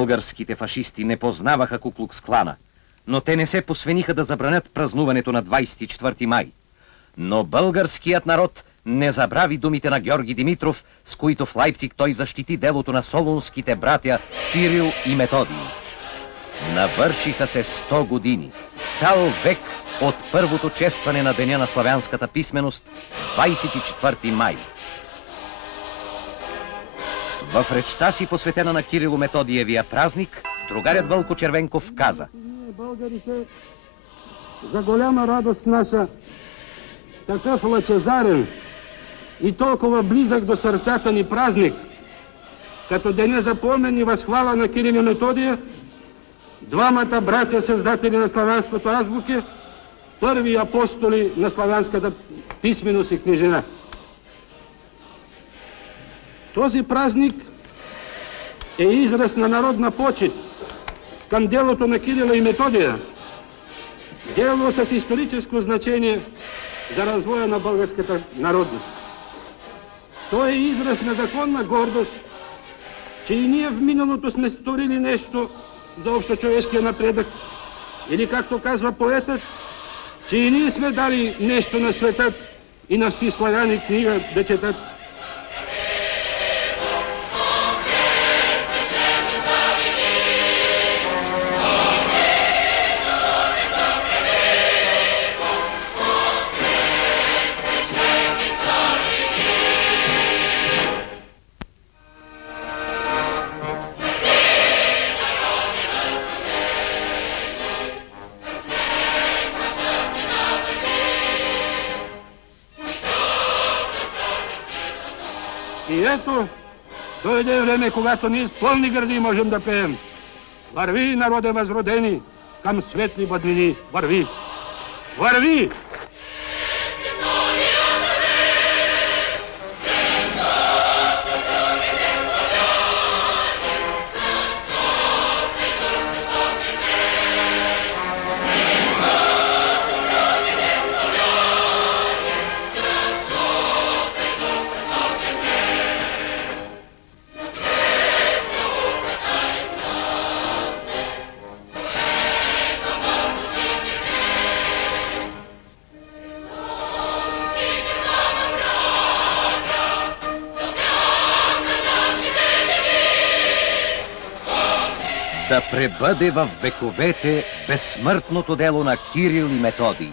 Българските фашисти не познаваха Куклукс-клана, но те не се посвениха да забранят празнуването на 24 май. Но българският народ не забрави думите на Георги Димитров, с които в Лайпциг той защити делото на солунските братя Кирил и Методий. Навършиха се 100 години, цял век от първото честване на Деня на славянската писменост, 24 май. В речта си, посветена на Кирило-Методиевия празник, другарят Вълко Червенков каза: българите, за голяма радост наша, такъв лъчезарен и толкова близък до сърцата ни празник, като деня за помен и възхвала на Кирил и Методия, двамата братя, създатели на славянското азбуки, първи апостоли на славянската писменост и книжина. Този празник е израз на народна почит към делото на Кирила и Методия, дело с историческо значение за развоя на българската народност. Той е израз на законна гордост, че и ние в миналото сме сторили нещо за общочовешкия напредък, или както казва поетът, че и ние сме дали нещо на светът и на всички славяни книга да четат. И ето, дойде време, когато ние с пълни гърди можем да пеем. Върви, народе възродени, към светли бъднини. Върви! Върви! Да пребъде в вековете безсмъртното дело на Кирил и Методий.